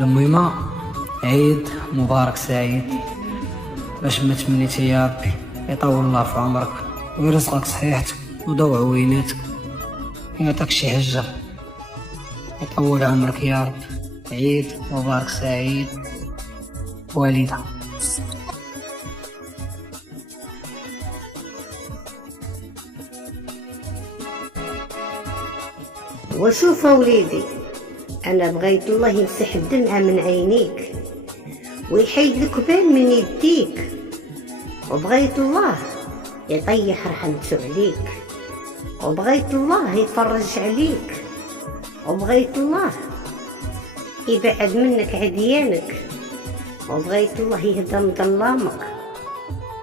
المهمة عيد مبارك سعيد، باش ما تمنيتي يا ربي يطول الله في عمرك ويرزقك صحيحتك وضوء عويناتك ويعطيك شي حجة يطول عمرك يا رب. عيد مبارك سعيد والدة. وشوف وليدي، أنا بغيت الله يمسح الدمعة من عينيك ويحيد الكبال من يديك، وبغيت الله يطيح رحمته عليك، وبغيت الله يفرج عليك، وبغيت الله يبعد منك عديانك، وبغيت الله يهدم ظلامك،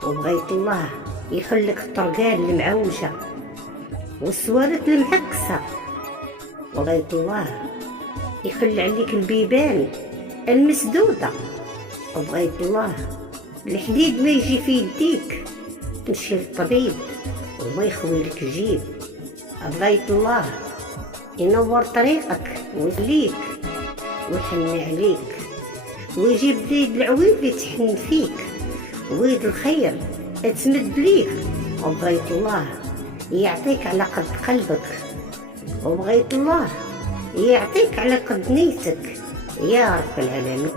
وبغيت الله يحلك الطرقان المعوجة والسوارت المعكسة، وبغيت الله يحل عليك البيبان المسدودة، وبغيت الله الحديد ما يجي في يديك تمشي للطبيب وما يخوي لك الجيب، بغيت الله ينور طريقك ويخليك ويحن عليك ويجيب يد العويد يتحن فيك ويد الخير تمد ليك، وبغيت الله يعطيك على قد قلبك، وبغيت الله يعطيك على قد نيتك يا رب العالمين.